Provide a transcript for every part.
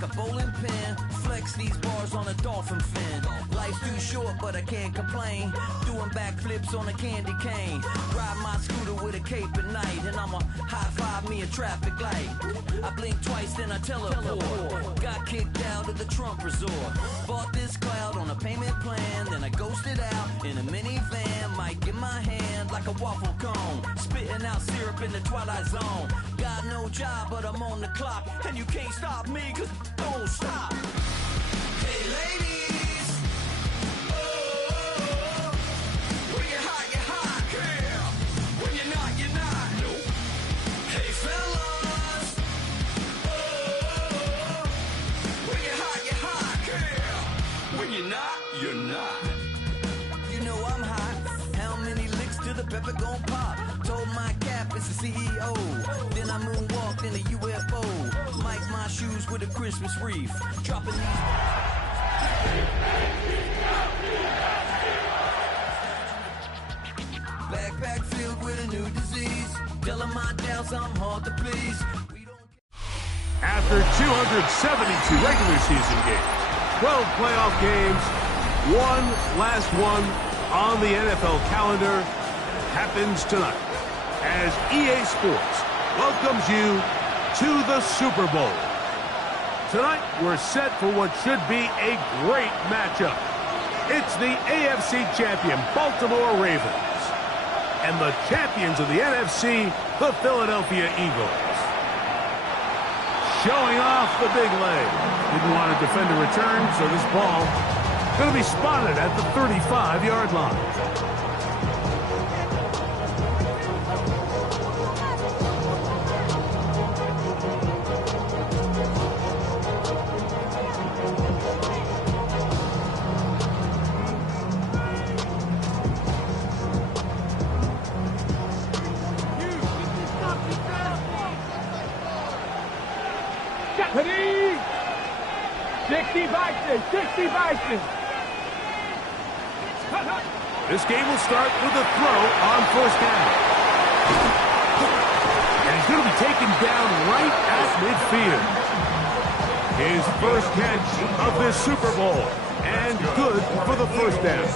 like a bowling pin. Flex these bars on a dolphin fin. Life's too short, but I can't complain. Doing backflips on a candy cane. Ride my scooter with a cape at night, and I'ma high five me a traffic light. I blink twice, then I teleport. Got kicked out of the Trump resort. Bought this cloud on a payment plan, then I ghosted out in a minivan. Might get my hand like a waffle cone, spitting out syrup in the twilight zone. Got no job, but I'm on the clock, and you can't stop me, cause don't stop. Hey ladies, oh, when you're hot, girl. When you're not, nope. Hey fellas, oh, when you're hot, girl. When you're not, you're not. You know I'm hot. How many licks till the pepper gon' pop? Told my cap it's the CEO. Then I moonwalked in a UFO. Mic my shoes with a Christmas wreath. Dropping these. Backpack filled with a new disease. Telling my doubts I'm hard to please. After 272 regular season games, 12 playoff games, one last one on the NFL calendar happens tonight as EA Sports welcomes you to the Super Bowl. Tonight, we're set for what should be a great matchup. It's the AFC champion Baltimore Ravens and the champions of the NFC, the Philadelphia Eagles. Showing off the big leg. Didn't want to defend a return, so this ball going to be spotted at the 35-yard line. Ready? 60 Vikings. This game will start with a throw on first down. And he's going to be taken down right at midfield. His first catch of this Super Bowl. And good for the first down.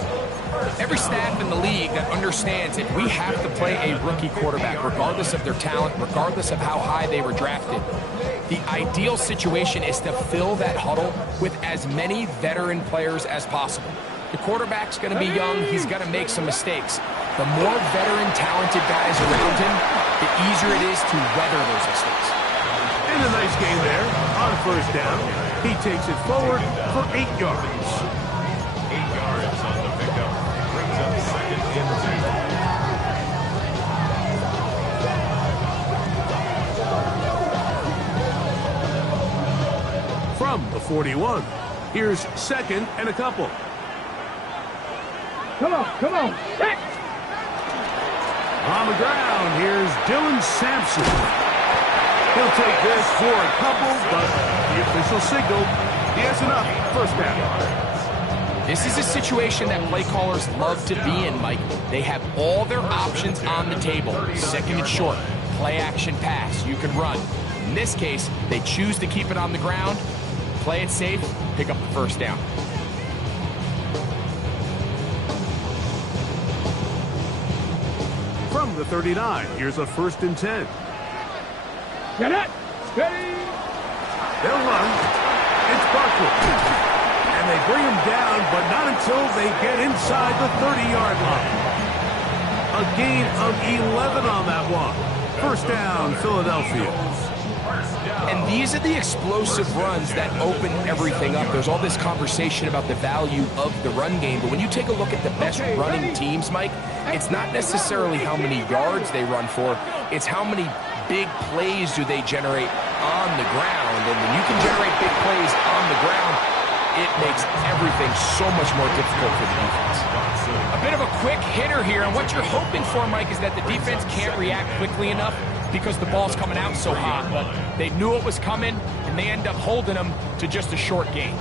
Every staff in the league that understands it, we have to play a rookie quarterback, regardless of their talent, regardless of how high they were drafted. The ideal situation is to fill that huddle with as many veteran players as possible. The quarterback's going to be young. He's going to make some mistakes. The more veteran, talented guys around him, the easier it is to weather those mistakes. And a nice game there on first down. He takes it forward for 8 yards. 8 yards on the pickup. Brings up second and 2. From the 41, here's second and a couple. Come on. Hit. On the ground, here's Dylan Sampson. He'll take this for a couple, but the official signaled he has enough. First down. This is a situation that play callers love to be in, Mike. They have all their options on the table. Second and short, play action pass, you can run. In this case, they choose to keep it on the ground, play it safe, pick up the first down. From the 39, here's a 1st and 10. Get it. Ready. They'll run. It's Barkley. And they bring him down, but not until they get inside the 30-yard line. A gain of 11 on that one. First down, Philadelphia. And these are the explosive runs that open everything up. There's all this conversation about the value of the run game, but when you take a look at the best running teams, Mike, it's not necessarily how many yards they run for, it's how many big plays do they generate on the ground. And when you can generate big plays on the ground, it makes everything so much more difficult for the defense. A bit of a quick hitter here, and what you're hoping for, Mike, is that the defense can't react quickly enough because the ball's coming out so hot. But they knew it was coming, and they end up holding them to just a short gain.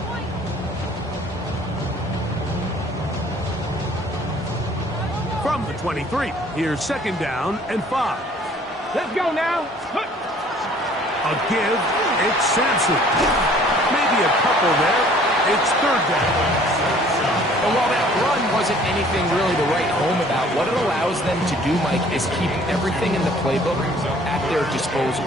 From the 23, here's second down and 5. Let's go now. A give, it's Sampson. maybe a couple there. It's third down. And while that run wasn't anything really to write home about, what it allows them to do, Mike, is keep everything in the playbook at their disposal.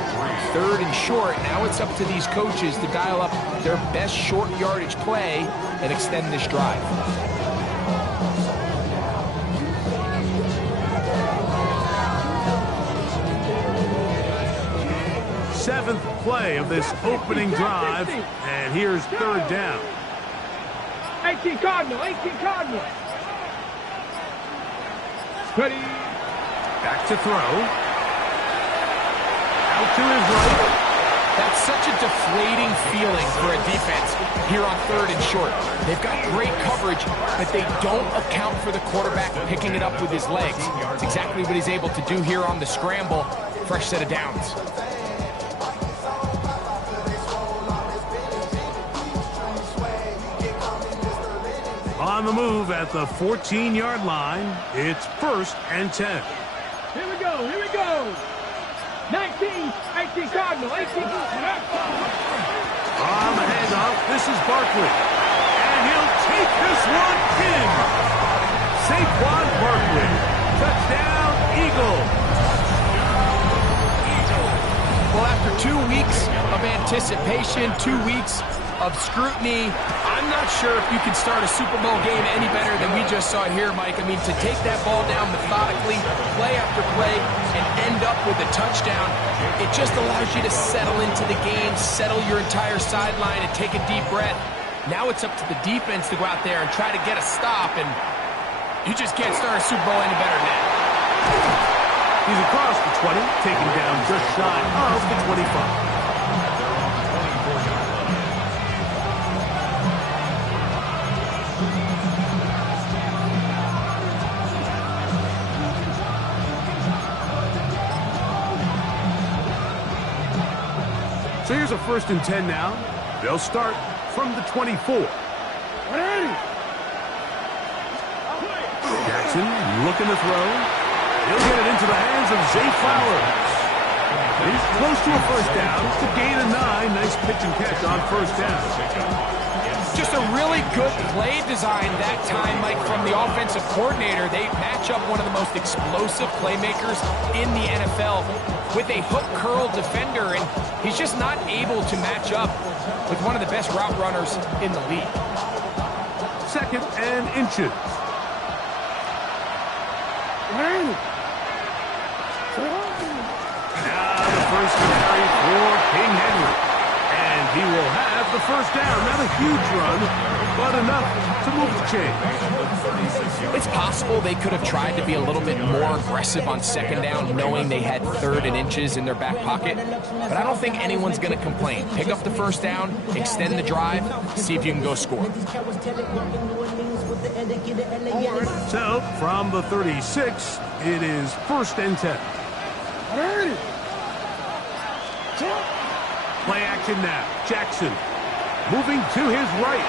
Third and short, now it's up to these coaches to dial up their best short yardage play and extend this drive. Seventh play of this opening drive, and here's third down. 18 Cardinal, 18 Cardinal. Ready. Back to throw. Out to his right. That's such a deflating feeling for a defense here on third and short. They've got great coverage, but they don't account for the quarterback picking it up with his legs. It's exactly what he's able to do here on the scramble. Fresh set of downs. On the move at the 14-yard line, it's 1st and 10. Here we go, here we go. 19 Cardinal, 18. On the handoff, this is Barkley. And he'll take this one in. Saquon Barkley. Touchdown, Eagle. Well, after 2 weeks of anticipation, 2 weeks of scrutiny, I'm not sure if you can start a Super Bowl game any better than we just saw here, Mike. I mean, to take that ball down methodically, play after play, and end up with a touchdown, it just allows you to settle into the game, settle your entire sideline, and take a deep breath. Now it's up to the defense to go out there and try to get a stop, and you just can't start a Super Bowl any better than that. He's across the 20, taken down just shy of the 25. So here's a 1st and 10 now. They'll start from the 24. Jackson looking to throw. He'll get it into the hands of Zay Flowers. He's close to a 1st down. It's a gain of 9. Nice pitch and catch on 1st down. Just a really good play design that time, Mike, from the offensive coordinator. They match up one of the most explosive playmakers in the NFL with a hook curl defender, and he's just not able to match up with one of the best route runners in the league. 2nd and inches. Now the first carry for King Henry. And he will have the 1st down. Not a huge run, but enough to move the chain. It's possible they could have tried to be a little bit more aggressive on 2nd down, knowing they had 3rd and inches in their back pocket. But I don't think anyone's going to complain. Pick up the 1st down, extend the drive, see if you can go score. So, from the 36, it is 1st and 10. Play action now. Jackson moving to his right.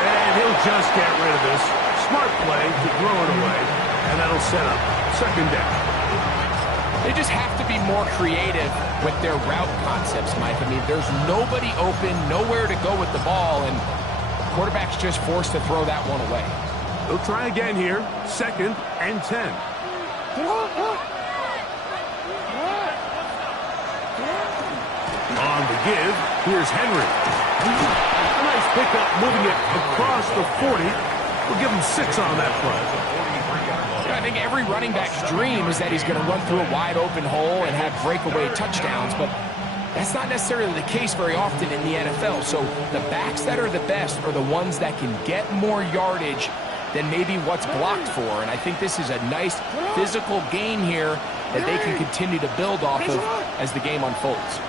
And he'll just get rid of this. Smart play to throw it away. And that'll set up 2nd down. They just have to be more creative with their route concepts, Mike. I mean, there's nobody open, nowhere to go with the ball, and the quarterback's just forced to throw that one away. They'll try again here. 2nd and 10. On the give, here's Henry. A nice pickup, moving it across the 40. We'll give him 6 on that play. I think every running back's dream is that he's going to run through a wide open hole and have breakaway touchdowns, but that's not necessarily the case very often in the NFL. So the backs that are the best are the ones that can get more yardage than maybe what's blocked for. And I think this is a nice physical gain here that they can continue to build off of as the game unfolds.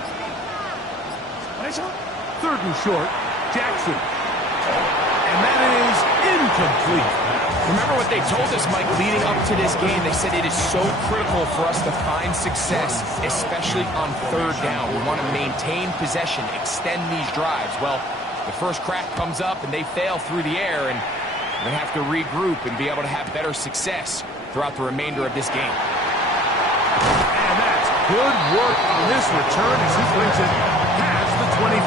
3rd and short, Jackson. And that is incomplete. Remember what they told us, Mike, leading up to this game. They said it is so critical for us to find success, especially on 3rd down. We want to maintain possession, extend these drives. Well, the first crack comes up and they fail through the air, and we have to regroup and be able to have better success throughout the remainder of this game. And that's good work on this return as he brings it past the 25.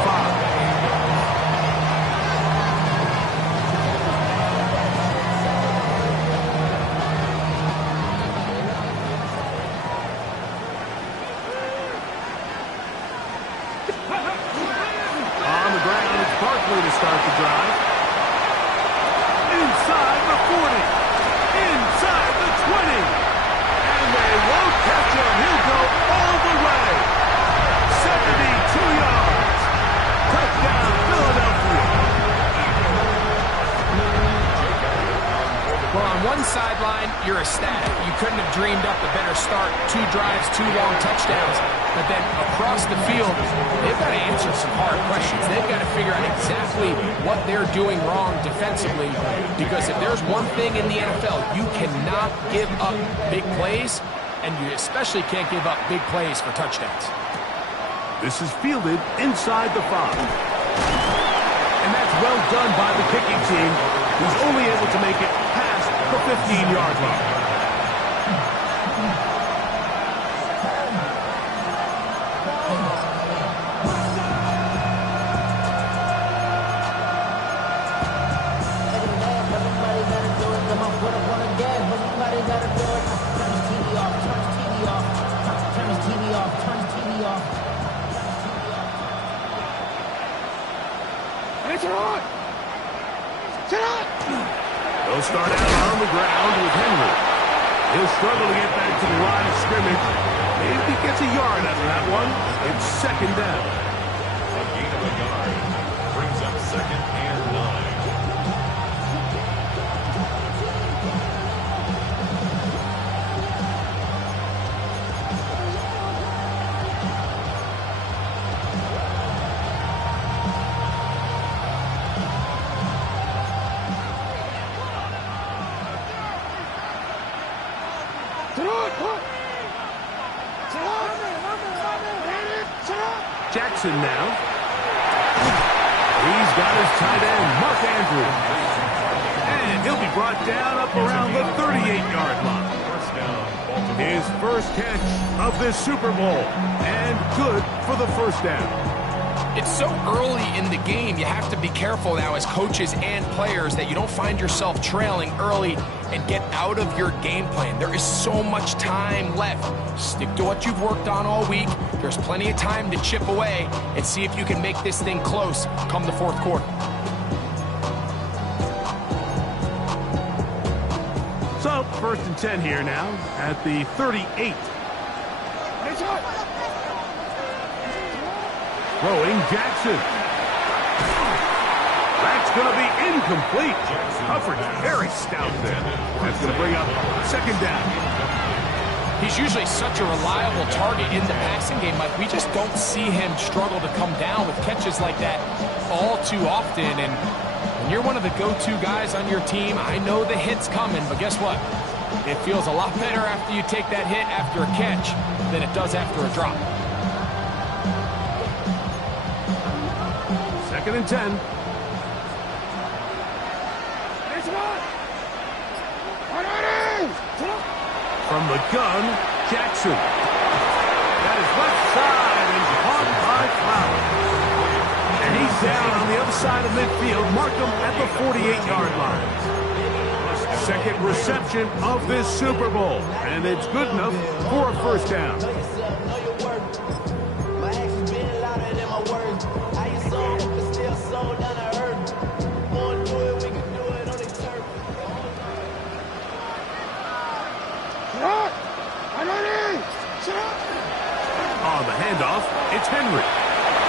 quickly to start the drive. Inside the 40. Inside the 20. And they won't catch him. He'll go all the way. 72 yards. Touchdown, Philadelphia. Well, on one sideline, you're ecstatic. You couldn't have dreamed up a better start. 2 drives, 2 long touchdowns. But then across the field, they've got to answer some hard questions. They've got to figure out exactly what they're doing wrong defensively. Because if there's one thing in the NFL, you cannot give up big plays, and you especially can't give up big plays for touchdowns. This is fielded inside the 5. And that's well done by the kicking team, who's only able to make it past the 15-yard line. They'll start out on the ground with Henry. He'll struggle to get back to the line of scrimmage. Maybe he gets a yard out of that one. It's second down. A gain of a yard brings up 2nd and 9. Jackson now. He's got his tight end, Mark Andrews. And he'll be brought down up around the 38-yard line. First down, Baltimore. His first catch of this Super Bowl. And good for the first down. It's so early in the game, you have to be careful now as coaches and players that you don't find yourself trailing early and get out of your game plan. There is so much time left. Stick to what you've worked on all week. There's plenty of time to chip away and see if you can make this thing close come the 4th quarter. So, 1st and 10 here now at the 38. Throwing Jackson. That's going to be incomplete. Coverage very stout there. That's going to bring up 2nd down. He's usually such a reliable target in the passing game, Mike. We just don't see him struggle to come down with catches like that all too often. And when you're one of the go-to guys on your team, I know the hit's coming, but guess what? It feels a lot better after you take that hit after a catch than it does after a drop. 2nd and 10. From the gun, Jackson. That is left side and caught by Flowers. And he's down on the other side of midfield. Mark him at the 48-yard line. 2nd reception of this Super Bowl. And it's good enough for a first down. On the handoff, it's Henry.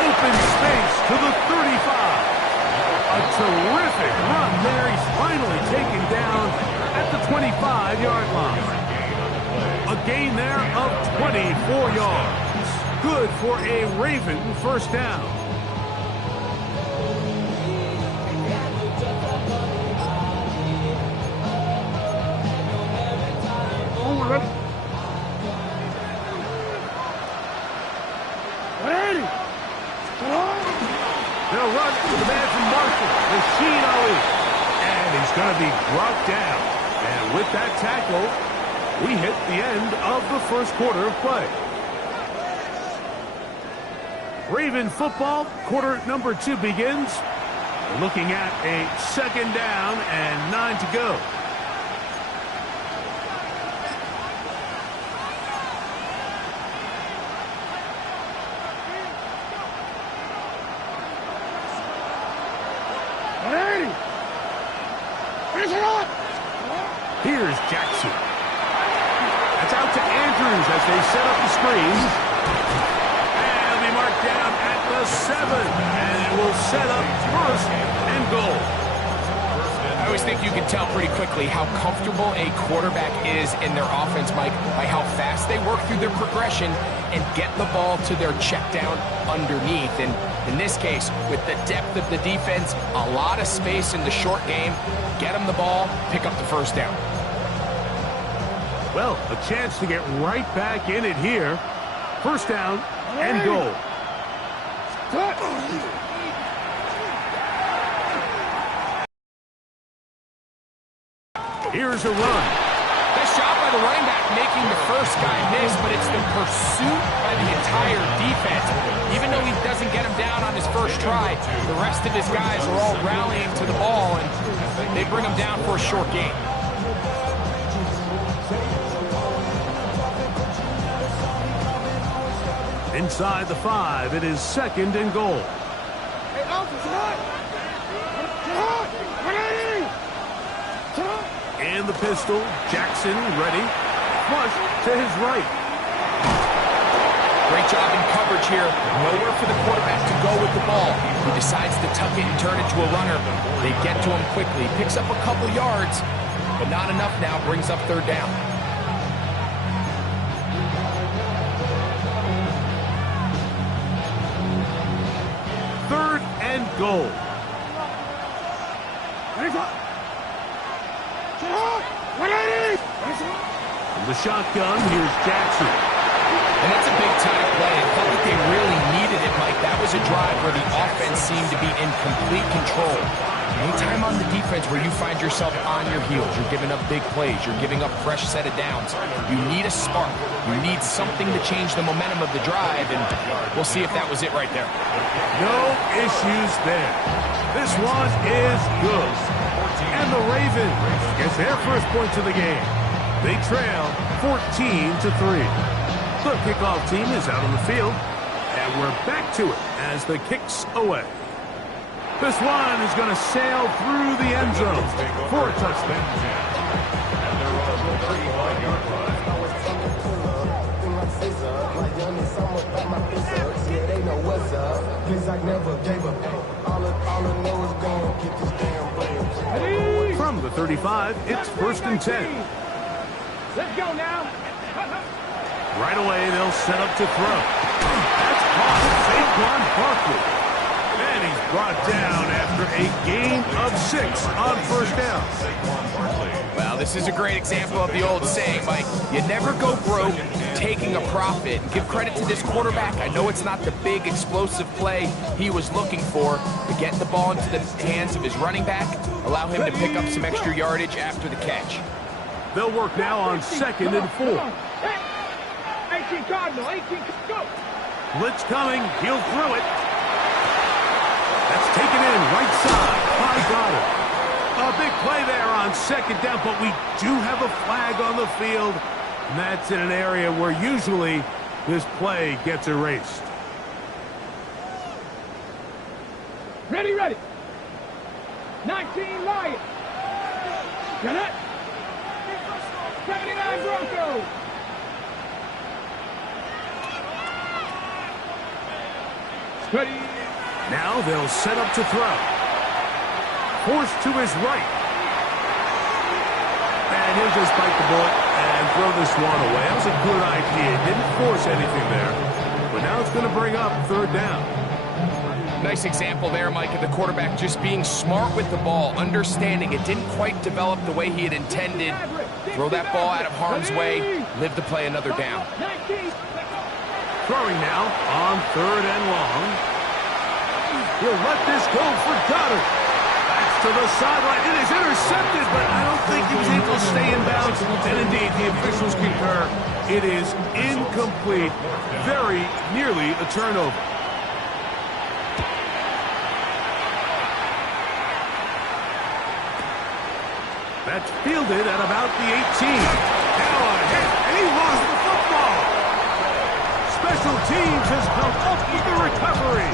Open space to the 35. A terrific run there. He's finally taken down at the 25-yard line. A gain there of 24 yards. Good for a Raven first down. They'll run to the man from Marshall, Rashid Ali. And he's going to be brought down. And with that tackle, we hit the end of the first quarter of play. Raven football, quarter number 2 begins. Looking at a 2nd down and 9 to go. Here's Jackson. That's out to Andrews as they set up the screen. And it'll be marked down at the 7. And it will set up first and goal. I always think you can tell pretty quickly how comfortable a quarterback is in their offense, Mike, by how fast they work through their progression and get the ball to their check down underneath. And in this case, with the depth of the defense, a lot of space in the short game, get them the ball, pick up the first down. Well, a chance to get right back in it here. First down and goal. Here's a run. Nice job by the running back making the first guy miss, but it's the pursuit by the entire defense. Even though he doesn't get him down on his first try, the rest of his guys are all rallying to the ball, and they bring him down for a short gain. Inside the 5, it is second and goal. And the pistol, Jackson ready. Flush to his right. Great job in coverage here. Nowhere for the quarterback to go with the ball. He decides to tuck it and turn it to a runner. They get to him quickly. Picks up a couple yards, but not enough now. Brings up third down. Third and goal. From the shotgun, here's Jackson. And that's a big-time play. It felt like they really needed it, Mike. That was a drive where the offense seemed to be in complete control. Anytime on the defense where you find yourself on your heels, you're giving up big plays, you're giving up fresh set of downs, you need a spark. You need something to change the momentum of the drive, and we'll see if that was it right there. No issues there. This one is good. And the Ravens gets their first points of the game. They trail 14-3. The kickoff team is out on the field, and we're back to it as the kick's away. This one is going to sail through the end zone for a touchdown. And they're on the 35-yard line. From the 35, it's first and 10. Let's go now. Right away, they'll set up to throw. That's caught. Saquon Barkley. And he's brought down after a gain of 6 on first down. Well, this is a great example of the old saying, Mike. You never go broke taking a profit. Give credit to this quarterback. I know it's not the big explosive play he was looking for, but get the ball into the hands of his running back, allow him to pick up some extra yardage after the catch. They'll work now on 2nd and 4. 18 Cardinal, 18, go. Blitz coming, he'll throw it. That's taken in right side by Goddard. A big play there on 2nd down, but we do have a flag on the field. And that's in an area where usually this play gets erased. Ready, ready. 19 Lions. Got it. 79 Broncos. Ready. Now they'll set up to throw. Forced to his right. And he'll just bite the bullet and throw this one away. That was a good idea. Didn't force anything there. But now it's going to bring up third down. Nice example there, Mike, of the quarterback just being smart with the ball, understanding it didn't quite develop the way he had intended. Throw that ball out of harm's way, live to play another down. Throwing now on 3rd and long. He'll let this go for Goddard. Backs to the sideline. It is intercepted, but I don't think he was able to stay in bounds. And indeed, the officials concur. It is incomplete. Very nearly a turnover. That's fielded at about the 18. Now a hit, and he lost the football. Special teams has come up with the recovery.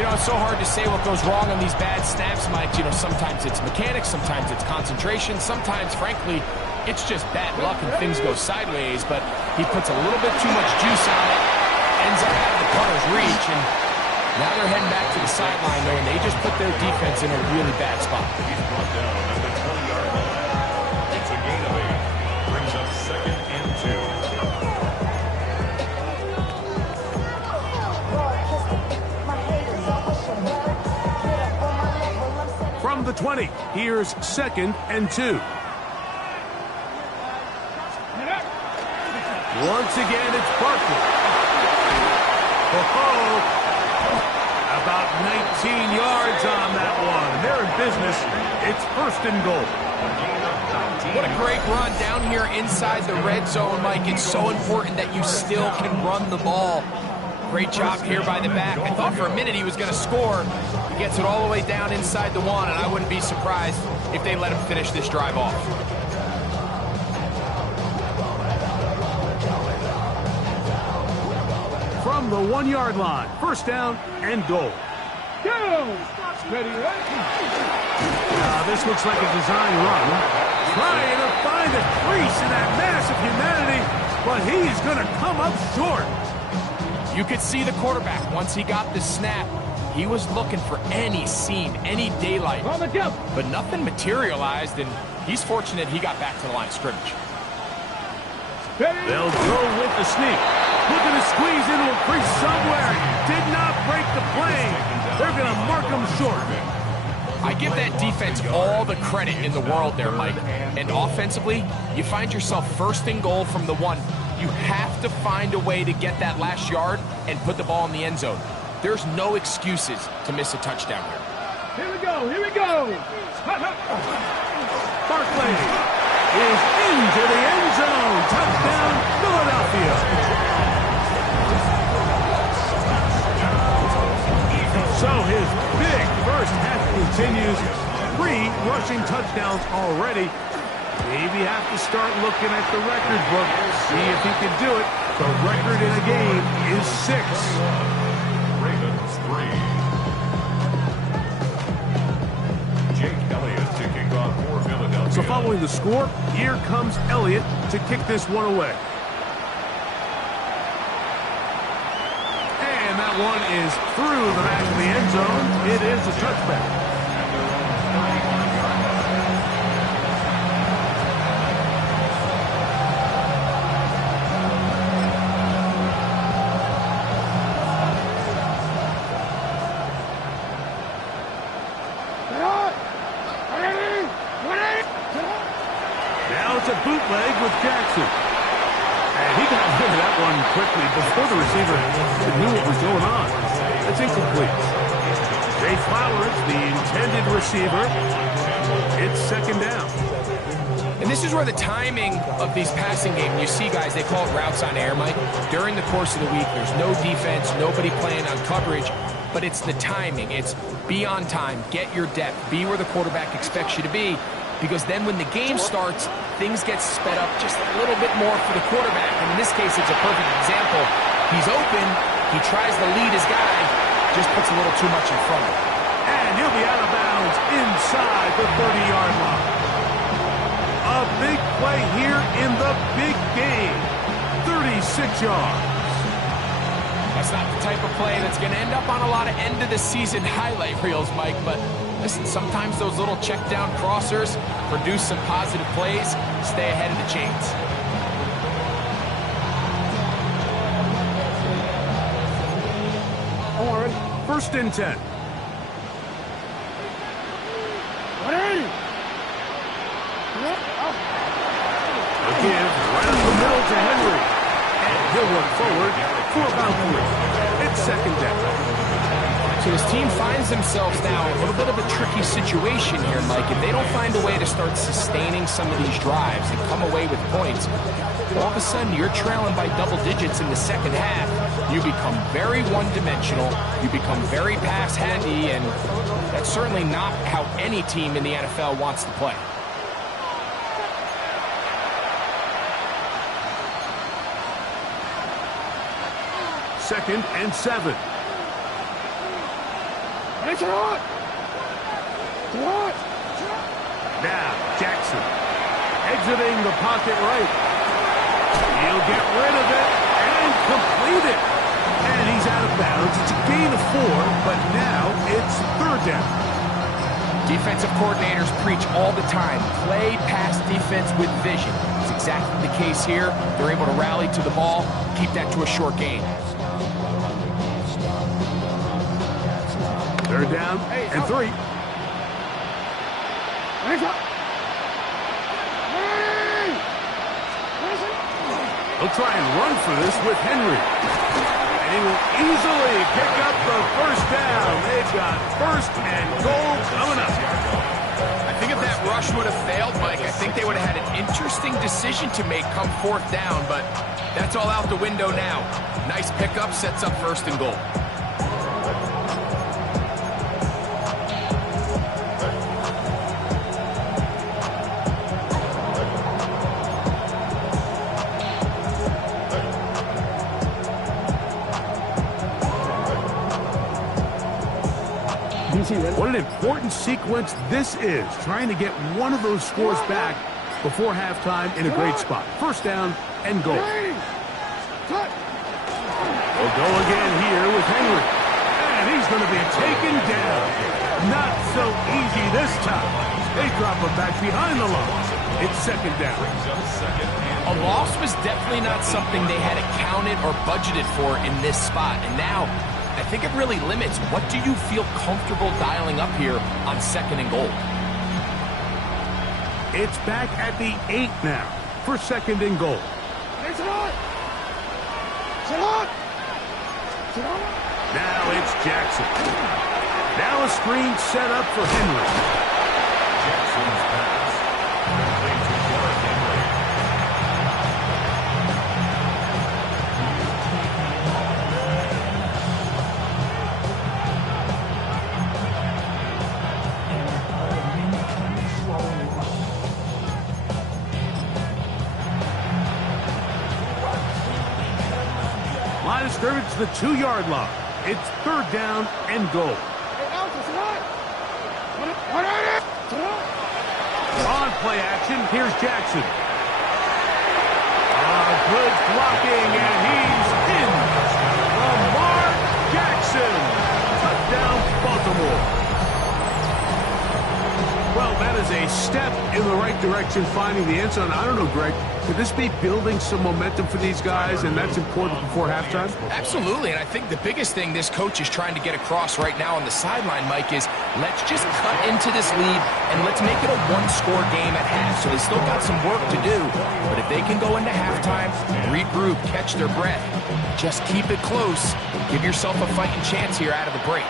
You know, it's so hard to say what goes wrong on these bad snaps, Mike. You know, sometimes it's mechanics, sometimes it's concentration, sometimes, frankly, it's just bad luck and things go sideways, but he puts a little bit too much juice on it, ends up out of the punter's reach, and now they're heading back to the sideline, knowing they just put their defense in a really bad spot. He's brought down at the 20-yard line. It's a gain of 8. Brings up 2nd and 2. From the 20, here's 2nd and 2. Once again, it's Barkley. About 19 yards on that one. They're in business. It's 1st and goal. What a great run down here inside the red zone, Mike. It's so important that you still can run the ball. Great job here by the back. I thought for a minute he was going to score. He gets it all the way down inside the 1, and I wouldn't be surprised if they let him finish this drive off. From the 1-yard line, 1st down and goal. Go! Ready, This looks like a design run. Trying to find a crease in that mass of humanity, but he's going to come up short. You could see the quarterback, once he got the snap, he was looking for any seam, any daylight. On the jump. But nothing materialized, and he's fortunate he got back to the line of scrimmage. Ready. They'll go with the sneak. Looking to squeeze into a crease somewhere. Did not break the plane. They're going to mark him short. I give that defense all the credit in the world there, Mike. And offensively, you find yourself 1st and goal from the 1. You have to find a way to get that last yard and put the ball in the end zone. There's no excuses to miss a touchdown here. Here we go. Here we go. Barkley is into the end zone. Touchdown, Philadelphia. So his big first half continues. 3 rushing touchdowns already. Maybe have to start looking at the record book. See if he can do it. The record in a game is 6. Ravens 3. Jake Elliott to kick off for Philadelphia. So following the score, here comes Elliott to kick this one away. And that one is through the back of the end zone. It is a touchback. Now it's a bootleg with Jackson. And he got rid of that one quickly before the receiver knew what was going on. That's incomplete. Jay Flowers, the intended receiver. It's 2nd down. And this is where the timing of these passing games, you see guys, they call it routes on air, Mike. During the course of the week, there's no defense, nobody playing on coverage, but it's the timing. It's be on time, get your depth, be where the quarterback expects you to be, because then when the game starts, things get sped up just a little bit more for the quarterback. And in this case, it's a perfect example. He's open, he tries to lead his guy, just puts a little too much in front of him. And he'll be out of bounds inside the 30-yard line. A big play here in the big game. 36 yards. That's not the type of play that's going to end up on a lot of end-of-the-season highlight reels, Mike, but listen, sometimes those little check-down crossers produce some positive plays, stay ahead of the chains. On 1st and 10. A give right up the middle to Henry. And he'll run forward for about 3. It's 2nd down. So this team finds themselves now in a little bit of a tricky situation here, Mike. If they don't find a way to start sustaining some of these drives and come away with points, all of a sudden you're trailing by double digits in the second half. You become very one-dimensional. You become very pass-heavy, and that's certainly not how any team in the NFL wants to play. Second and 7. Now, Jackson exiting the pocket right. He'll get rid of it and complete it. And he's out of bounds. It's a gain of 4, but now it's third down. Defensive coordinators preach all the time, play pass defense with vision. It's exactly the case here. They're able to rally to the ball, keep that to a short gain. Third down and 3. He'll try and run for this with Henry. And he will easily pick up the first down. They've got first and goal coming up. I think if that rush would have failed, Mike, I think they would have had an interesting decision to make come fourth down, but that's all out the window now. Nice pickup, sets up first and goal. What an important sequence this is, trying to get one of those scores back before halftime in a great spot. First down and goal. We'll go again here with Henry. And he's going to be taken down. Not so easy this time. They drop him back behind the line. It's second down. A loss was definitely not something they had accounted or budgeted for in this spot. And now, I think it really limits what do you feel comfortable dialing up here on second and goal. It's back at the 8 now for second and goal. Now it's Jackson. Now a screen set up for Henry. Jackson's pass. Complete to Derrick Henry. Line of scrimmage to the 2-yard line. It's third down and goal. On play action, here's Jackson. Good blocking, and he's in. Lamar Jackson. Touchdown, Baltimore. Well, that is a step in the right direction, finding the end zone. I don't know, Greg. Could this be building some momentum for these guys, and that's important before halftime? Absolutely, and I think the biggest thing this coach is trying to get across right now on the sideline, Mike, is let's just cut into this lead and let's make it a one-score game at half. So they still got some work to do, but if they can go into halftime, regroup, catch their breath, just keep it close, give yourself a fighting chance here out of the break.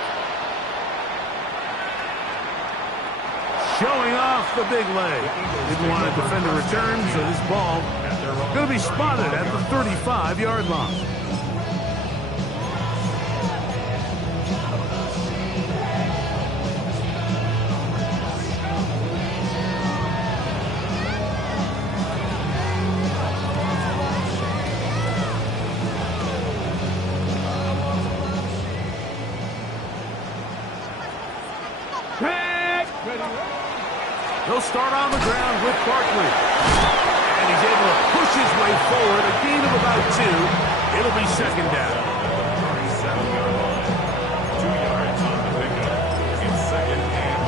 Showing off the big leg. Didn't want to defend the return, so this ball going to be spotted at the 35-yard line. He'll start on the ground with Barkley. And he's able to push his way forward. A gain of about 2. It'll be second down. 37-yard line. 2 yards on the pickup. It's second and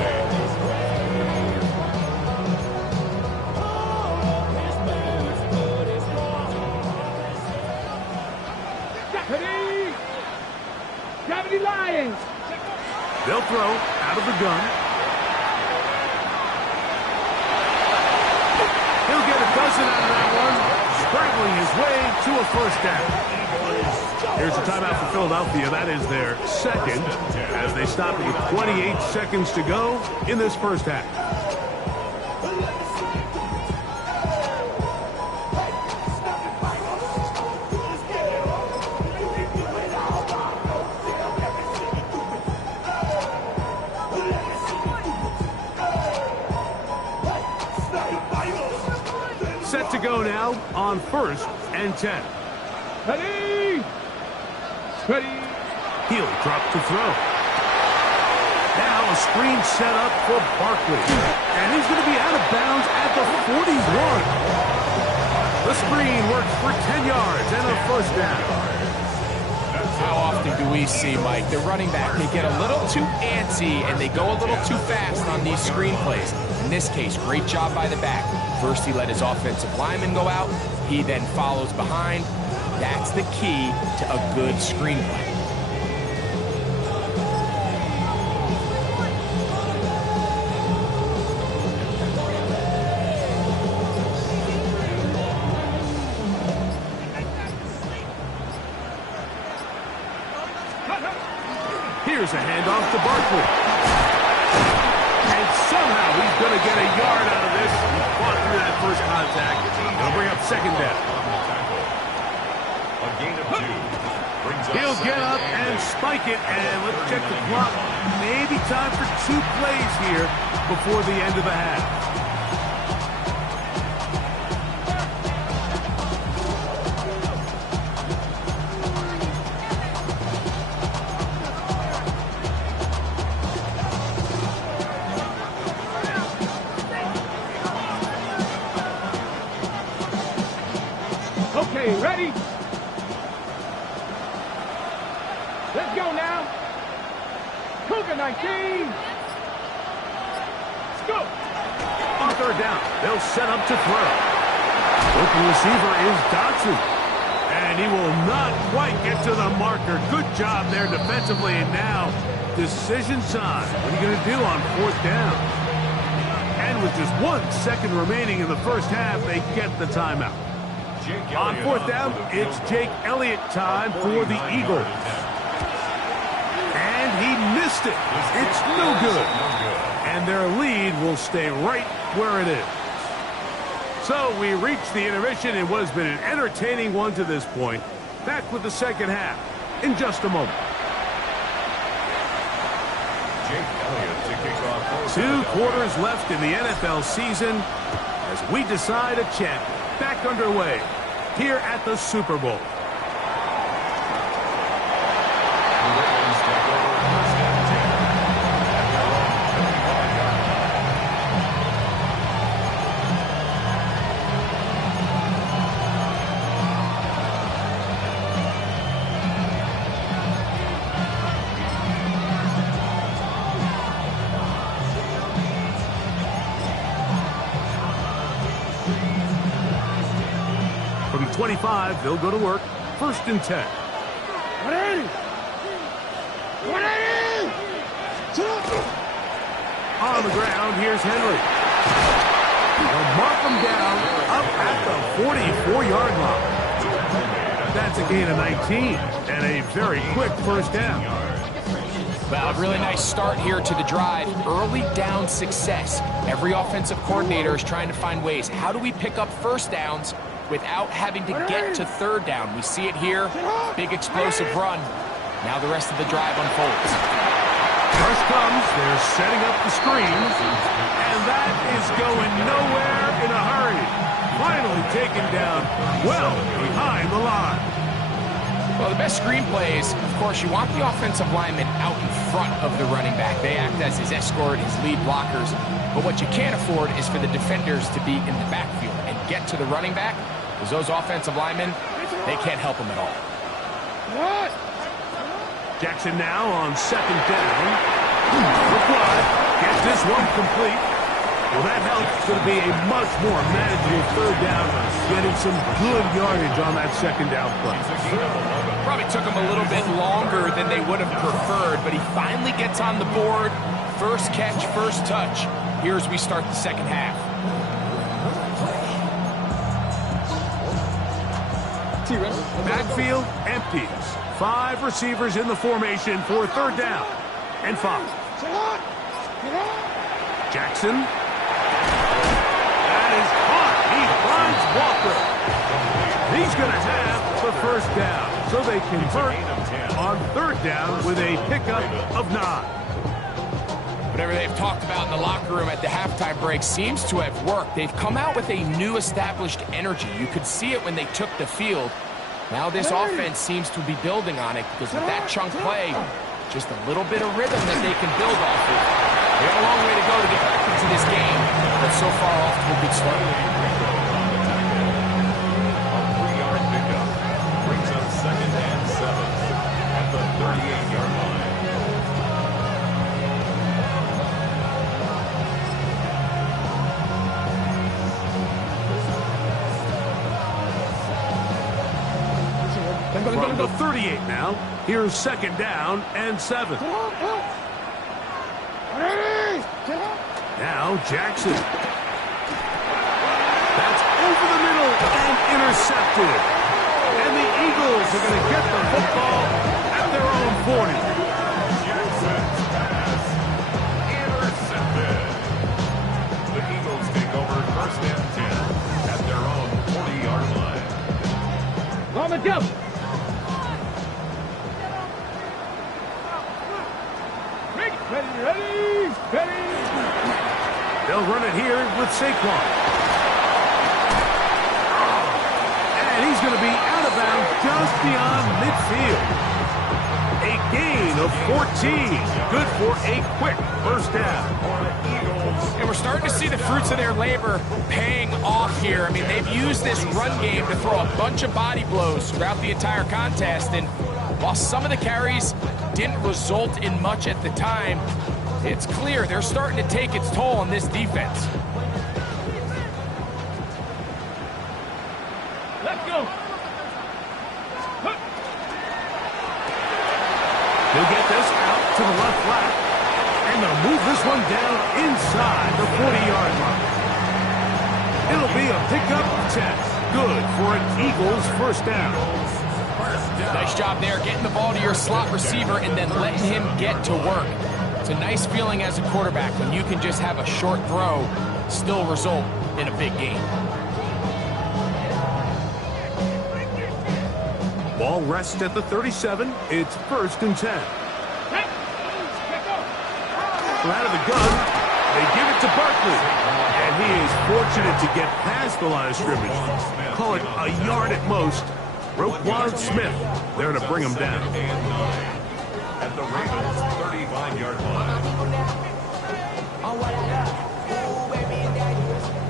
8. Gravity Lions. They'll throw out of the gun. He'll get a dozen out of that one, scrambling his way to a first down. Here's a timeout for Philadelphia. That is their second, as they stop it with 28 seconds to go in this first half. Set to go now on first and 10. Ready. Ready. He'll drop to throw. screen set up for Barkley. And he's going to be out of bounds at the 41. The screen works for 10 yards and a first down. How often do we see, Mike, the running back, they get a little too antsy and they go a little too fast on these screen plays. In this case, great job by the back. First, he let his offensive lineman go out. He then follows behind. That's the key to a good screen play. Here's a handoff to Barkley. And somehow he's going to get a yard out of this. He fought through that first contact. They'll bring up second down. A gain of 2. He'll get up and spike it. And let's check the clock. Maybe time for 2 plays here before the end of the half. Okay, ready? Let's go now. Cougar 19. Let's go. On third down, they'll set up to throw. Open receiver is Dotson. And he will not quite get to the marker. Good job there defensively. And now, decision time. What are you going to do on fourth down? And with just 1 second remaining in the first half, they get the timeout. On fourth down, it's Jake Elliott time for the Eagles. And he missed it. It's no good. And their lead will stay right where it is. So we reach the intermission in what has been an entertaining one to this point. Back with the second half in just a moment. 2 quarters left in the NFL season as we decide a champion. Back underway here at the Super Bowl. From 25, they'll go to work. 1st and 10. 180. 180. On the ground, here's Henry. They'll mark him down up at the 44-yard line. That's a gain of 19 and a very quick first down. Well, a really nice start here to the drive. Early down success. Every offensive coordinator is trying to find ways. How do we pick up first downs without having to get to third down? We see it here. Big explosive run. Now the rest of the drive unfolds. First comes, they're setting up the screens, and that is going nowhere in a hurry. Finally taken down well behind the line. Well, the best screen plays, of course, you want the offensive lineman out in front of the running back. They act as his escort, his lead blockers. But what you can't afford is for the defenders to be in the backfield and get to the running back, because those offensive linemen, they can't help him at all. What? Jackson now on second down. Reply. Gets this one complete. Well, that helps. It's going to be a much more manageable third down, getting some good yardage on that second down play. Probably took him a little bit longer than they would have preferred, but he finally gets on the board. First catch, first touch. Here as we start the second half. Backfield empties. 5 receivers in the formation for third down and 5. Jackson. That is caught. He finds Walker. He's going to have the first down. So they convert on third down with a pickup of 9. Whatever they've talked about in the locker room at the halftime break seems to have worked. They've come out with a new established energy. You could see it when they took the field. Now this offense seems to be building on it, because with that chunk play, just a little bit of rhythm that they can build off of. They got a long way to go to get back into this game, but so far off to a good start. A 3-yard pickup brings up 2nd and 7 at the 38-yard line. From the 38 now, here's 2nd down and 7. Now Jackson. That's over the middle and intercepted. And the Eagles are going to get the football at their own 40. Jackson's pass intercepted. The Eagles take over 1st and 10 at their own 40-yard line. On the jump. Ready. They'll run it here with Saquon. And he's going to be out of bounds just beyond midfield. A gain of 14. Good for a quick 1st down. And we're starting to see the fruits of their labor paying off here. I mean, they've used this run game to throw a bunch of body blows throughout the entire contest. And while some of the carries didn't result in much at the time, it's clear they're starting to take its toll on this defense. Let's go. He'll get this out to the left flat. And they'll move this one down inside the 40-yard line. It'll be a pickup of 10. Good for an Eagles 1st down. Nice job there, getting the ball to your slot receiver and then letting him get to work. It's a nice feeling as a quarterback when you can just have a short throw still result in a big game. Ball rests at the 37. It's 1st and 10. Out of the gun, they give it to Barkley. And he is fortunate to get past the line of scrimmage. Call it a yard at most. Roquan Smith there to bring him down. At the Ravens' 35-yard line.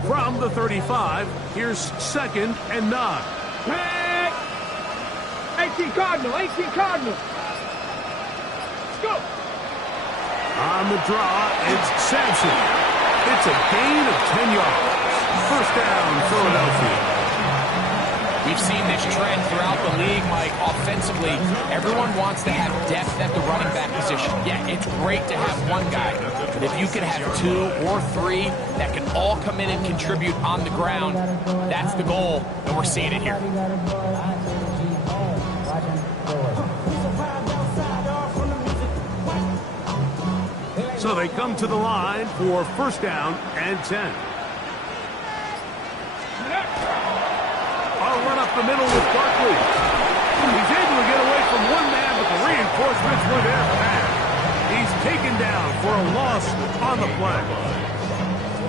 From the 35, here's 2nd and 9. 18 Cardinal. Let's go. On the draw, it's Sampson. It's a gain of 10 yards. 1st down, Philadelphia. We've seen this trend throughout the league, Mike. Offensively, everyone wants to have depth at the running back position. Yeah, it's great to have one guy, but if you can have 2 or 3 that can all come in and contribute on the ground, that's the goal, and we're seeing it here. So they come to the line for 1st down and 10. I'll run up the middle with Barkley. He's able to get away from one man, but the reinforcements were there fast. He's taken down for a loss on the play.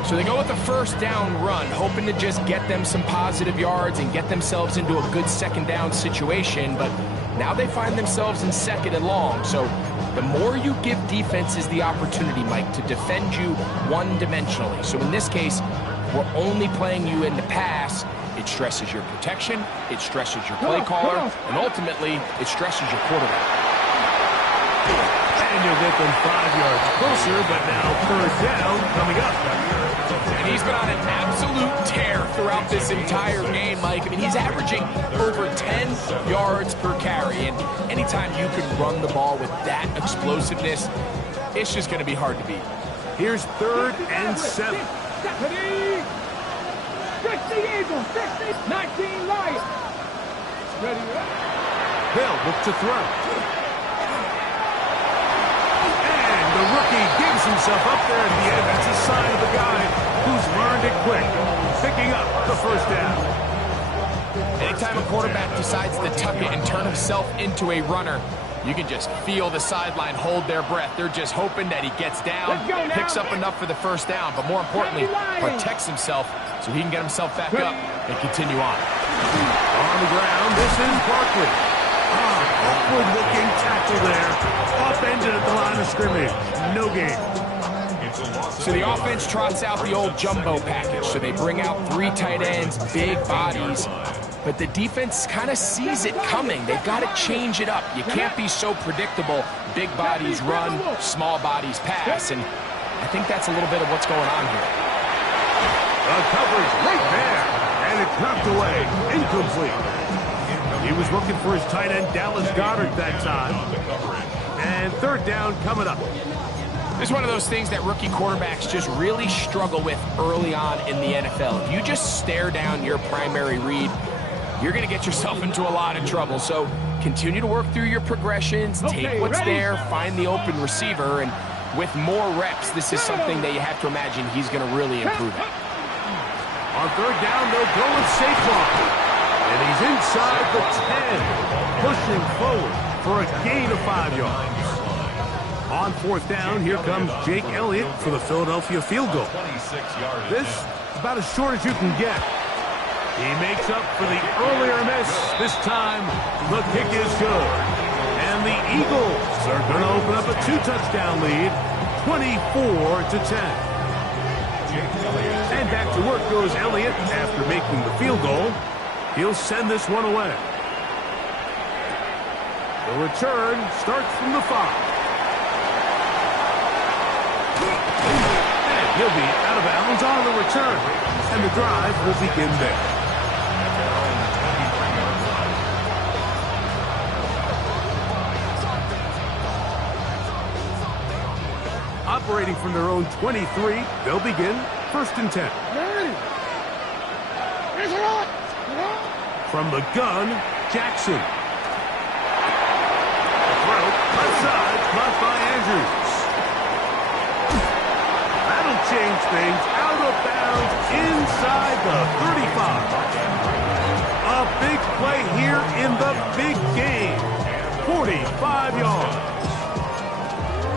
So they go with the 1st down run, hoping to just get them some positive yards and get themselves into a good 2nd down situation, but now they find themselves in 2nd and long. So the more you give defenses the opportunity, Mike, to defend you one-dimensionally. So in this case, we're only playing you in the pass. It stresses your protection, it stresses your play caller, and ultimately, it stresses your quarterback. And you'll get them 5 yards closer, but now 3rd down coming up. And he's been on an absolute tear throughout this entire game, Mike. I mean, he's averaging over 10 yards per carry. And anytime you can run the ball with that explosiveness, it's just going to be hard to beat. Here's 3rd and 7. 60 Eagles, 19 Lions. Ready. They'll look to throw. And the rookie gives himself up there at the end. That's a sign of the guy who's learned it quick, picking up the 1st down. Anytime a quarterback decides to tuck it and turn himself into a runner, you can just feel the sideline hold their breath. They're just hoping that he gets down, picks up enough for the 1st down, but more importantly, protects himself so he can get himself back up and continue on. On the ground, this is Barkley. Awkward-looking tackle there. Upended at the line of scrimmage. No gain. So the offense trots out the old jumbo package. So they bring out 3 tight ends, big bodies. But the defense kind of sees it coming. They've got to change it up. You can't be so predictable. Big bodies run, small bodies pass. And I think that's a little bit of what's going on here. The coverage right there. And it's knocked away. Incomplete. He was looking for his tight end, Dallas Goedert, that time. And third down coming up. This is one of those things that rookie quarterbacks just really struggle with early on in the NFL. If you just stare down your primary read, you're going to get yourself into a lot of trouble. So continue to work through your progressions, take what's there, find the open receiver, and with more reps, this is something that you have to imagine he's going to really improve at. On third down, they'll go with Saquon. And he's inside the 10, pushing forward for a gain of 5 yards. On fourth down, here comes Jake Elliott for the Philadelphia field goal. This is about as short as you can get. He makes up for the earlier miss. This time, the kick is good. And the Eagles are going to open up a 2-touchdown lead, 24-10. And back to work goes Elliott after making the field goal. He'll send this one away. The return starts from the 5. And he'll be out of bounds on the return. And the drive will begin there. Operating from their own 23, they'll begin 1st and 10. From the gun, Jackson. Throw, left side, caught by Andrews. That'll change things. Out of bounds, inside the 35. A big play here in the big game. 45 yards.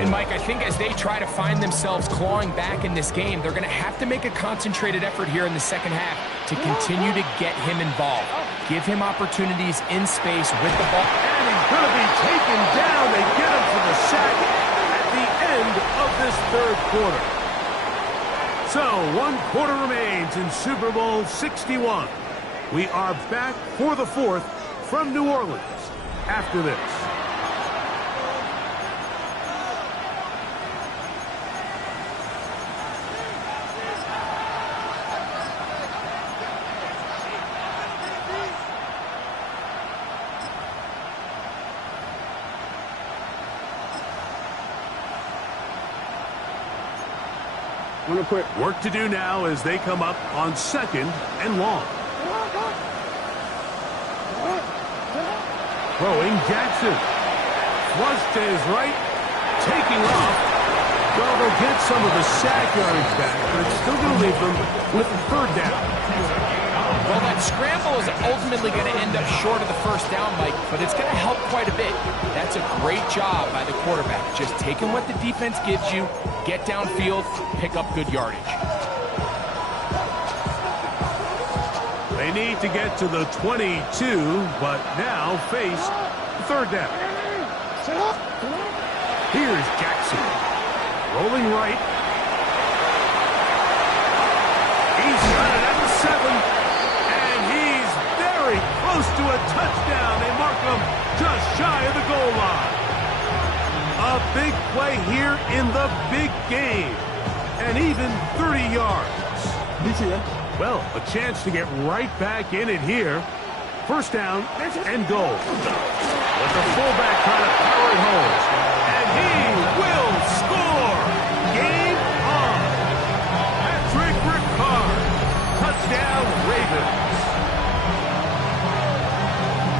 And Mike, I think as they try to find themselves clawing back in this game, they're going to have to make a concentrated effort here in the second half to continue to get him involved. Give him opportunities in space with the ball. And he's going to be taken down. They get him for the sack at the end of this third quarter. So 1 quarter remains in Super Bowl 61. We are back for the 4th from New Orleans after this. Work to do now as they come up on 2nd and long. Throwing Jackson. Flush to his right. Taking off. Well, they'll get some of the sack yardage back, but it's still going to leave them with 3rd down. Well, that scramble is ultimately going to end up short of the 1st down, Mike, but it's going to help quite a bit. That's a great job by the quarterback. Just taking what the defense gives you, get downfield, pick up good yardage. They need to get to the 22, but now face 3rd down. Here's Jackson. Rolling right. He's got it at the 7. Close to a touchdown. They mark him just shy of the goal line. A big play here in the big game. And even 30 yards. Well, a chance to get right back in it here. 1st down and goal. With the fullback trying to power it home. And he will score. Game on. Patrick Ricard. Touchdown Ravens.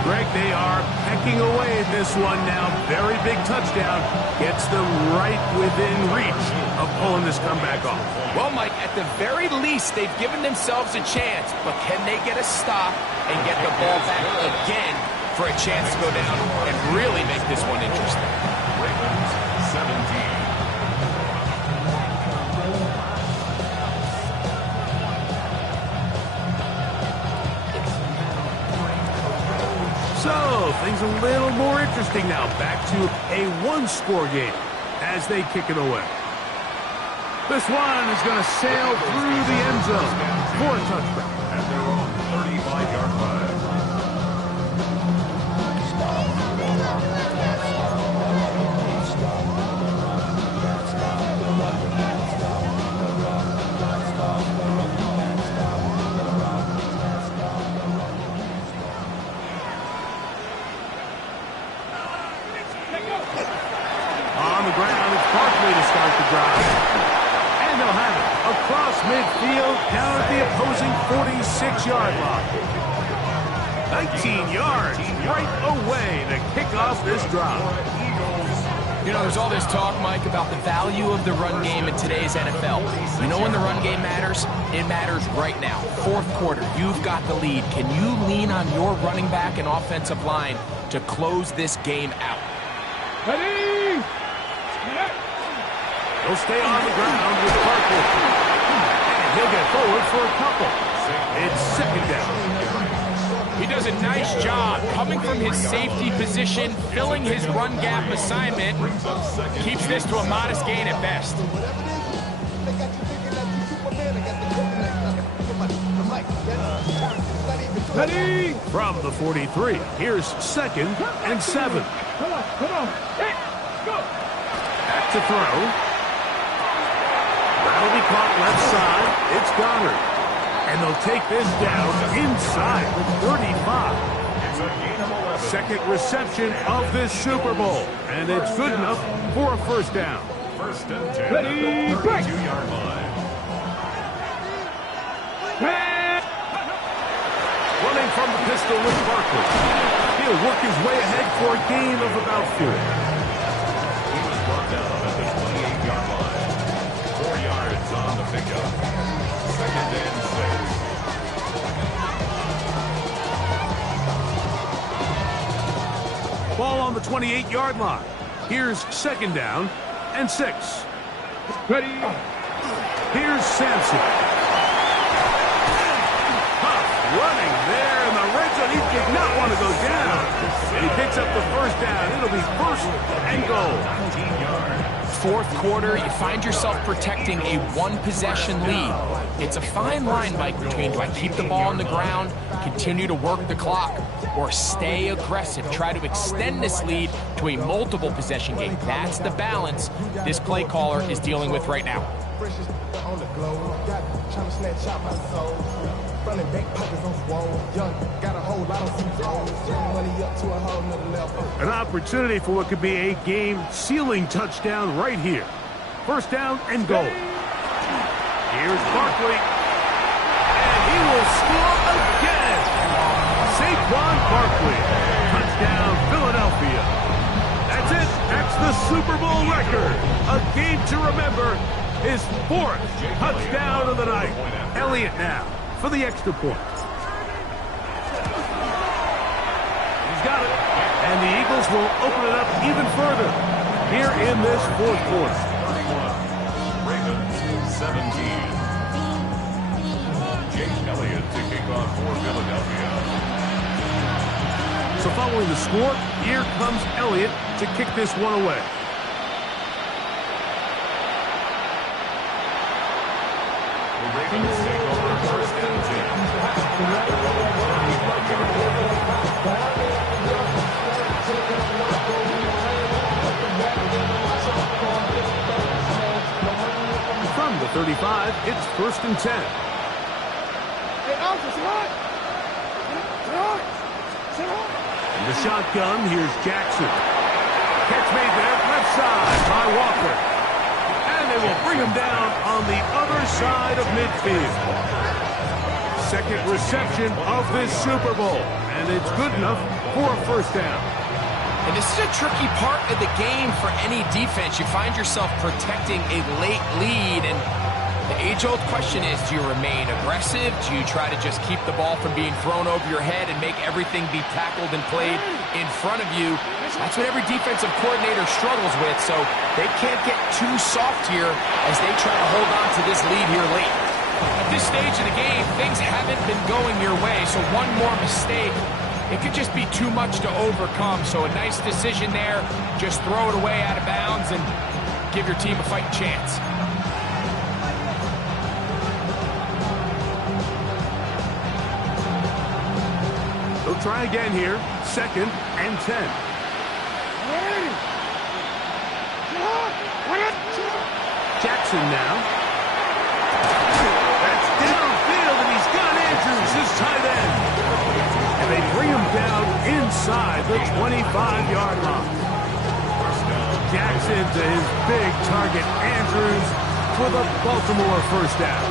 Greg, they are pecking away at this one now. Very big touchdown. Gets them right within reach of pulling this comeback off. Well, Mike, at the very least, they've given themselves a chance. But can they get a stop and get the ball back again for a chance to go down and really make this one interesting? Ravens 17. So, things a little more interesting now. Back to a 1-score game as they kick it away. This one is going to sail through the end zone for a touchback. At their own 35-yard line. On the ground, it's Barkley to start the drive. And they'll have it across midfield down at the opposing 46-yard line. 19 yards right away to kick off this drive. You know, there's all this talk, Mike, about the value of the run game in today's NFL. You know when the run game matters? It matters right now. Fourth quarter, you've got the lead. Can you lean on your running back and offensive line to close this game out? Ready? He'll stay on the ground with Barkley. And he'll get forward for a couple. It's second down. He does a nice job coming from his safety position, filling his run gap assignment. Keeps this to a modest gain at best. Ready? From the 43, here's 2nd and 7. Come on. Hey, go. Back to throw. That'll be caught left side. It's Goddard. And they'll take this down inside the 35. Second reception of this Super Bowl. And it's good enough for a first down. First and 10. Ready, break. 32-yard line. Running from the pistol with Barkley. He'll work his way ahead for a gain of about 4. He was brought down at the 28-yard line. 4 yards on the pickup. Second and 6. Ball on the 28-yard line. Here's 2nd down and 6. Ready? Here's Sampson. Running there in the red zone. He did not want to go down. And he picks up the first down. It'll be 1st and goal. 19 yards. Fourth quarter, you find yourself protecting a one-possession lead. It's a fine line, Mike, between do I keep the ball on the ground, continue to work the clock, or stay aggressive, try to extend this lead to a multiple possession game. That's the balance this play caller is dealing with right now. An opportunity for what could be a game-sealing touchdown right here. First down and goal. Here's Barkley. And he will score again. Saquon Barkley. Touchdown, Philadelphia. That's it. That's the Super Bowl record. A game to remember. His 4th touchdown of the night. Elliott now for the extra point. He's got it. And the Eagles will open it up even further here in this 4th quarter. 31. Ravens 17. Jake Elliott to kick off for Philadelphia. So following the score, here comes Elliott to kick this one away. The Ravens take over 1st and 10. From the 35, it's 1st and 10. Hey, Alpha, In the shotgun, here's Jackson. Catch made there, left side by Walker. And they will bring him down on the other side of midfield. Second reception of this Super Bowl. And it's good enough for a first down. And this is a tricky part of the game for any defense. You find yourself protecting a late lead, and the age-old question is, do you remain aggressive? Do you try to just keep the ball from being thrown over your head and make everything be tackled and played in front of you? That's what every defensive coordinator struggles with, so they can't get too soft here as they try to hold on to this lead here late. At this stage of the game, things haven't been going your way, so one more mistake, it could just be too much to overcome. So a nice decision there, just throw it away out of bounds and give your team a fighting chance. They'll try again here. 2nd and 10. Jackson now. That's downfield, and he's got Andrews, his tight end. And they bring him down inside the 25-yard line. Jackson to his big target, Andrews, for the Baltimore first down.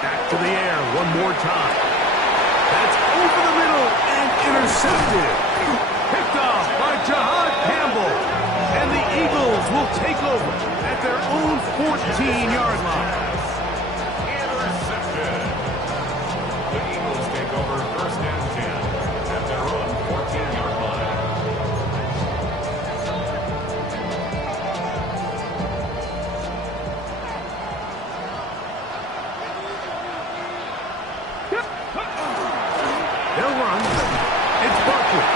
Back to the air one more time. That's over the middle and intercepted. Picked off by Jahad Campbell. And the Eagles will take over at their own 14-yard line. Intercepted. The Eagles take over 1st and 10 at their own 14-yard line. They'll run. It's Barkley.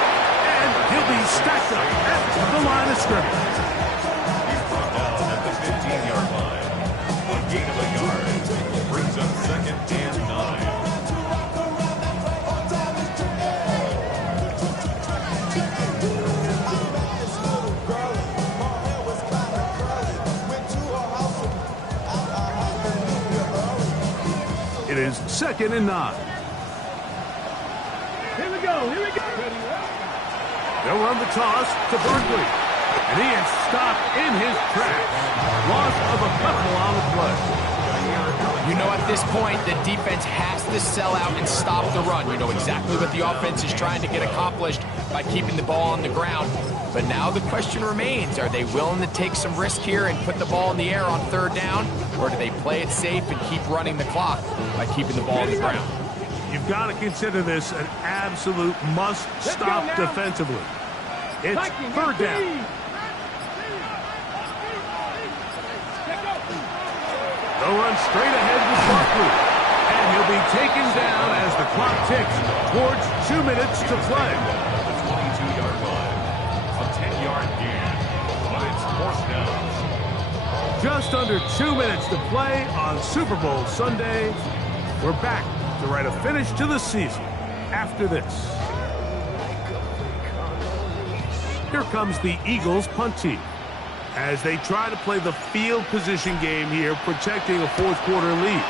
And he'll be stacked up at the line of scrimmage. He's brought down at the 15-yard line. A gain of a yard brings up 2nd and 9. It is 2nd and 9. Here we go. Here we go. They'll run the toss to Barkley. And he is stopped in his tracks. Loss of a couple on the play. You know, at this point, the defense has to sell out and stop the run. You know exactly what the offense is trying to get accomplished by keeping the ball on the ground. But now the question remains, are they willing to take some risk here and put the ball in the air on 3rd down? Or do they play it safe and keep running the clock by keeping the ball on the ground? You've got to consider this an absolute must-stop defensively. It's 3rd down. They'll run straight ahead with Barkley. And he'll be taken down as the clock ticks towards 2 minutes to play. The 22-yard line. A 10-yard gain. But it's 4th down. Just under 2 minutes to play on Super Bowl Sunday. We're back to write a finish to the season after this. Here comes the Eagles punt team as they try to play the field position game here, protecting a 4th quarter lead.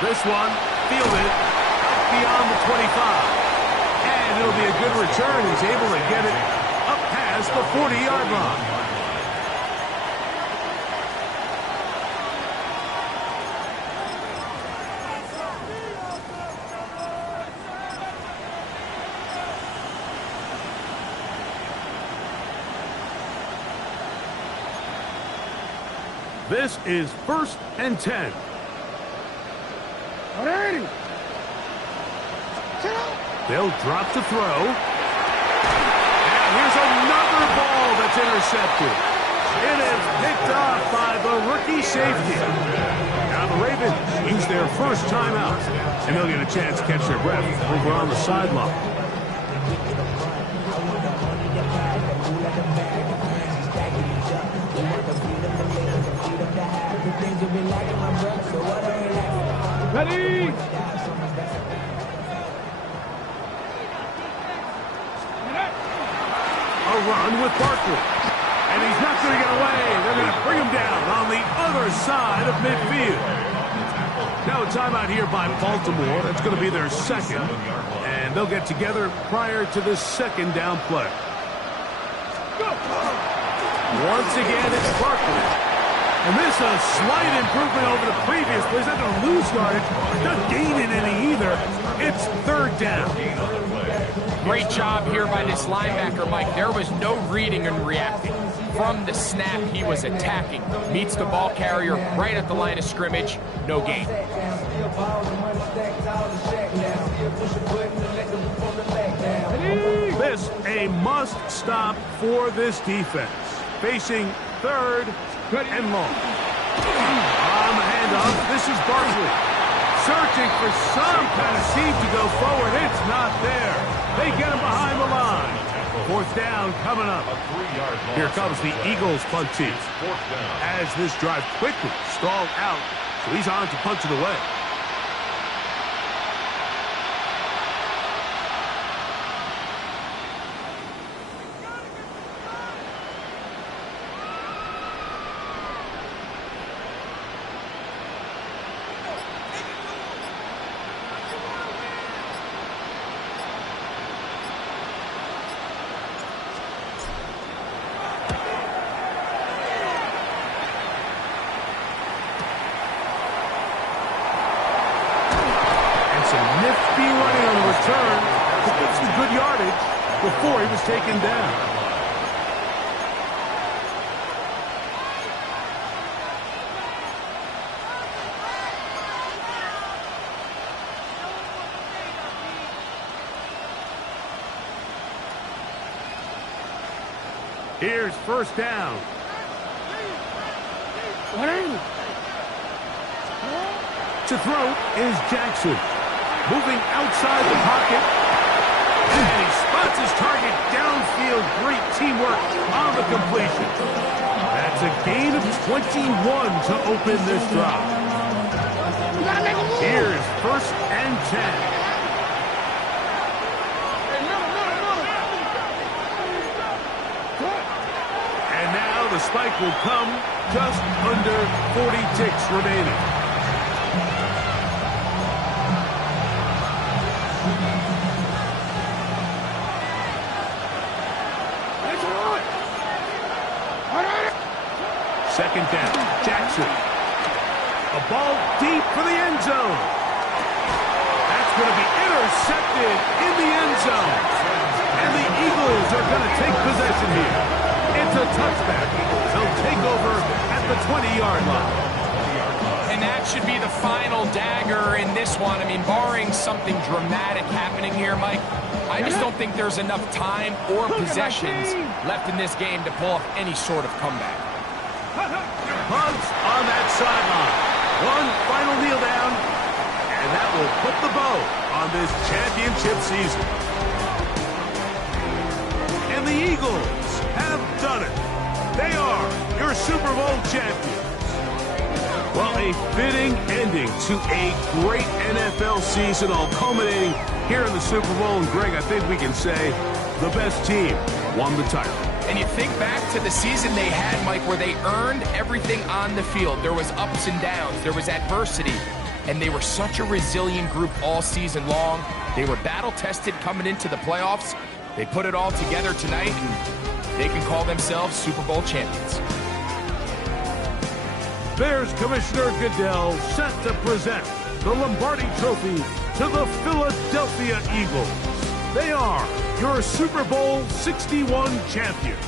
This one fielded out beyond the 25. And it'll be a good return. He's able to get it up past the 40-yard line. This is 1st and 10. They'll drop to throw. And here's another ball that's intercepted. It is picked off by the rookie safety. Now the Ravens use their first timeout, and they'll get a chance to catch their breath over on the sideline. Ready? A run with Barkley. And he's not going to get away. They're going to bring him down on the other side of midfield. Now a timeout here by Baltimore. That's going to be their 2nd. And they'll get together prior to this 2nd down play. Once again, it's Barkley. And this is a slight improvement over the previous play. He's not going to lose yardage. Not gaining any either. It's 3rd down. Great job here by this linebacker, Mike. There was no reading and reacting. From the snap, he was attacking. Meets the ball carrier right at the line of scrimmage. No gain. This a must-stop for this defense. Facing 3rd and long. On the handoff, this is Barkley. searching for some kind of seam to go forward. It's not there. They get him behind the line. Fourth down coming up. Here comes the Eagles punt team. As this drive quickly stalled out, so he's on to punch it away. Nifty running on the return to get some good yardage before he was taken down. Here's first down. To throw is Jackson. Moving outside the pocket. And he spots his target downfield. Great teamwork on the completion. That's a gain of 21 to open this drive. Here's first and 10. And now the spike will come just under 40 ticks remaining. Second down, Jackson. A ball deep for the end zone. That's going to be intercepted in the end zone. And the Eagles are going to take possession here. It's a touchback. They'll take over at the 20-yard line. And that should be the final dagger in this one. I mean, barring something dramatic happening here, Mike, I just don't think there's enough time or possessions left in this game to pull off any sort of comeback. Hugs on that sideline. One final kneel down, and that will put the bow on this championship season. And the Eagles have done it. They are your Super Bowl champions. Well, a fitting ending to a great NFL season, all culminating here in the Super Bowl. And Greg, I think we can say the best team won the title. And you think back to the season they had, Mike, where they earned everything on the field. There was ups and downs. There was adversity. And they were such a resilient group all season long. They were battle-tested coming into the playoffs. They put it all together tonight, and they can call themselves Super Bowl champions. Bears Commissioner Goodell set to present the Lombardi Trophy to the Philadelphia Eagles. They are your Super Bowl 61 champions.